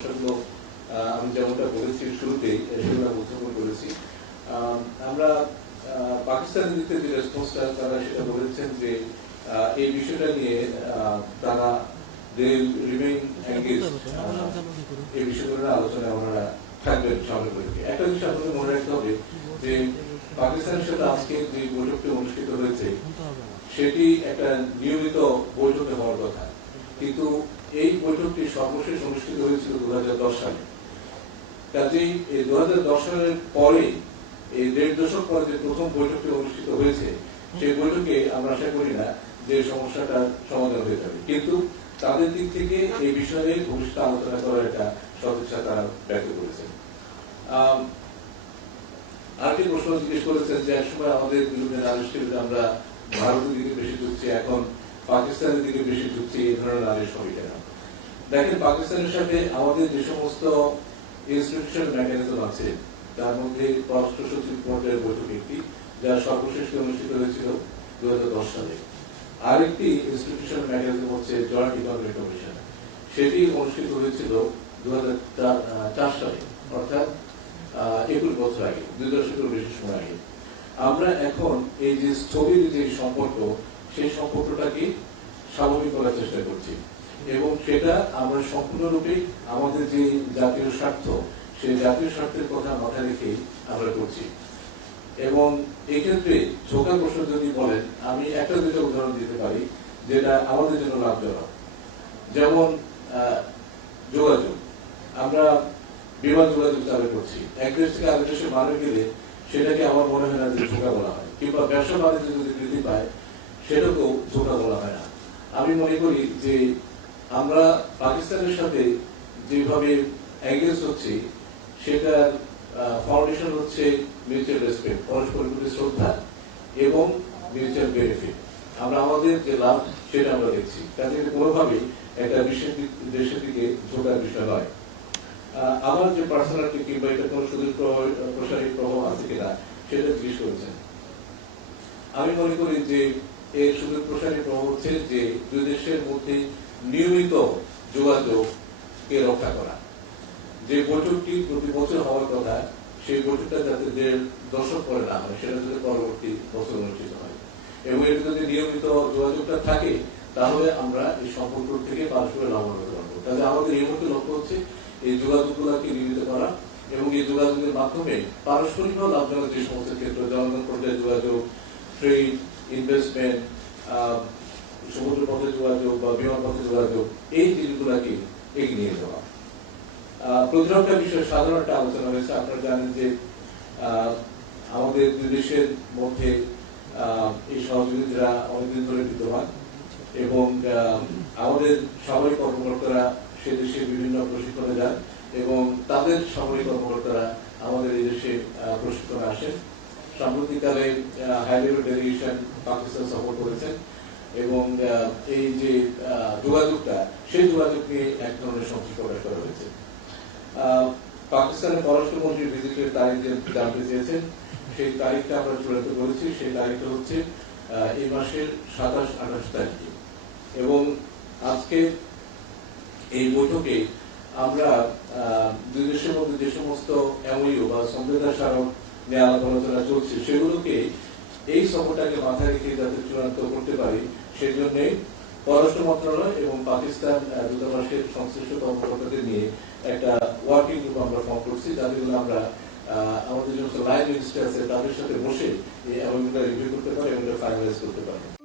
আমি যেমনটা বলেছি শুরুতেই সেগুলো উত্থাপন করেছি। আমরা পাকিস্তানের দিক থেকে যে রেসপন্সটা তারা সেটা বলেছেন যে এই বিষয়টা নিয়ে তারা এই বিষয়গুলো আলোচনায় ওনারা থাকবেন সামনে পরীক্ষা। একটা বিষয় আপনাদের মনে রাখতে হবে যে পাকিস্তানের সাথে আজকে যে বৈঠকটি অনুষ্ঠিত হয়েছে সেটি একটা নিয়মিত বৈঠকে হওয়ার কথা, কিন্তু এই বৈঠকটি সর্বশেষ অনুষ্ঠিত হয়েছিল 2010 সালে। কাজেই এই 2010 সালের পরে এই 1.5 দশক পরে যে প্রথম বৈঠকটি অনুষ্ঠিত হয়েছে সেই বৈঠকে আমরা আশা করি না যে সমস্যাটার সমাধান হয়ে যাবে, কিন্তু তাদের দিক থেকে এই বিষয়ে ভবিষ্যতে আলোচনা করার একটা সদিচ্ছা তারা ব্যক্ত করেছেন। আরেকটি প্রশ্ন জিজ্ঞেস করেছেন যে একসময় আমাদের বিরুদ্ধে নালিশ আমরা ভারতের দিকে বেশি ঝুঁকছি, এখন পাকিস্তানের দিকে বেশি ঝুঁকছি, এই ধরনের নালিশ হবে কেন? দেখেন, পাকিস্তানের সাথে আমাদের যে সমস্ত ইনস্টিটিউশনাল মেকানিজম আছে তার মধ্যে পররাষ্ট্র সচিব পর্যায়ের বৈঠক একটি, যা সর্বশেষ অনুষ্ঠিত হয়েছিল 2010 সালে। আরেকটি ইনস্টিটিউশনাল মেকানিজম হচ্ছে জয়েন্ট ইকোনমিক কমিশন, সেটি অনুষ্ঠিত হয়েছিল 2004 সালে, অর্থাৎ 21 বছর আগে, 2 দশকের বেশি সময় আগে। আমরা এখন এই যে স্থবির যে সম্পর্ক সেই সম্পর্কটাকে স্বাভাবিক করার চেষ্টা করছি, এবং সেটা আমরা সম্পূর্ণরূপে আমাদের যে জাতীয় স্বার্থ সেই জাতীয় স্বার্থের কথা মাথায় রেখেই আমরা করছি। এবং এক্ষেত্রে ছোকা প্রশ্ন যদি বলেন, আমি একটা দুটো উদাহরণ দিতে পারি যেটা আমাদের জন্য লাভজনক। যেমন যোগাযোগ, আমরা বিমান যোগাযোগ চালু করছি, এক দেশ থেকে আরেক দেশে মানুষ গেলে সেটাকে আমার মনে হয় না যে ছোকা বলা হয়, কিংবা ব্যবসা বাণিজ্য যদি বৃদ্ধি পায় সেটাকেও ছোকা বলা হয় না। আমি মনে করি যে আমরা পাকিস্তানের সাথে যেভাবে এঙ্গেজ হচ্ছি সেটার ফাউন্ডেশন হচ্ছে মিউচুয়াল রেসপেক্ট, পরস্পরের প্রতি শ্রদ্ধা এবং মিউচুয়াল বেনিফিট। আমরা আমাদের যে লাভ সেটা আমরা দেখছি, কাজে কোনোভাবেই একটা দেশের দিকে ঝোঁকার বিষয় নয়। আমার যে পার্সোনালিটি কিংবা এটা কোনো সুদূর প্রসারী প্রভাব আছে কিনা সেটা জিজ্ঞেস করেছেন। আমি মনে করি যে এর সুদূর প্রসারী প্রভাব হচ্ছে যে দুই দেশের মধ্যে নিয়মিত যোগাযোগকে রক্ষা করা। যে বৈঠকটি প্রতি বছর হওয়ার কথা সেই বৈঠকটা যাতে 1.5 দশক পরে না হয়, সেটা যাতে পরবর্তী বছর অনুষ্ঠিত হয়, এবং এর যদি নিয়মিত যোগাযোগটা থাকে তাহলে আমরা এই সম্পর্ক থেকে পারস্পরিক লাভবান হতে পারবো। তাহলে আমাদের এই মুহূর্তে লক্ষ্য হচ্ছে এই যোগাযোগগুলোকে নিয়মিত করা, এবং এই যোগাযোগের মাধ্যমে পারস্পরিক লাভজনক যে সমস্ত ক্ষেত্র, জনগণ পর্যায়ে যোগাযোগ, ট্রেড, ইনভেস্টমেন্ট, সমুদ্র পথে যোগাযোগ বা বিমান পথে যোগাযোগ, এই জিনিসগুলোকে এগিয়ে নিয়ে যাওয়া। প্রতিরক্ষা বিষয়ে সাধারণ একটা আলোচনা হয়েছে। আপনারা জানেন যে আমাদের দুই দেশের মধ্যে এই সহযোগিতারা অনেকদিন ধরে বিদ্যমান, এবং আমাদের সামরিক কর্মকর্তারা সে দেশে বিভিন্ন প্রশিক্ষণে যান, এবং তাদের সামরিক কর্মকর্তারা আমাদের এই দেশে প্রশিক্ষণে আসেন। সাম্প্রতিককালে হাই লেভেল ডেলিগেশন পাকিস্তান সফর করেছেন, এবং এই যে যোগাযোগটা সেই যোগাযোগ নিয়ে এক ধরনের সন্তোষ প্রকাশ করা হয়েছে। পাকিস্তানের পররাষ্ট্রমন্ত্রী ভিজিটের তারিখ জানতে চেয়েছেন, সেই তারিখটা আমরা চূড়ান্ত করেছি। সেই তারিখটা হচ্ছে এই মাসের 27-28 তারিখে, এবং আজকে এই বৈঠকে আমরা দুই দেশের মধ্যে যে সমস্ত এমওইউ বা সমঝোতা স্মারক নিয়ে আলাপ আলোচনা চলছে সেগুলোকে এই সফরটাকে মাথায় রেখে যাতে চূড়ান্ত করতে পারি সেই জন্যে পররাষ্ট্র মন্ত্রণালয় এবং পাকিস্তান দূতাবাসের সংশ্লিষ্ট কর্মকর্তাদের নিয়ে একটা ওয়ার্কিং গ্রুপ আমরা ফর্ম করছি, যাদের আমরা আমাদের যে সমস্ত লাইন মিনিস্টার আছে তাদের সাথে বসে এই এমওইউটা রিভিউ করতে পারি এবং ফাইনালাইজ করতে পারি।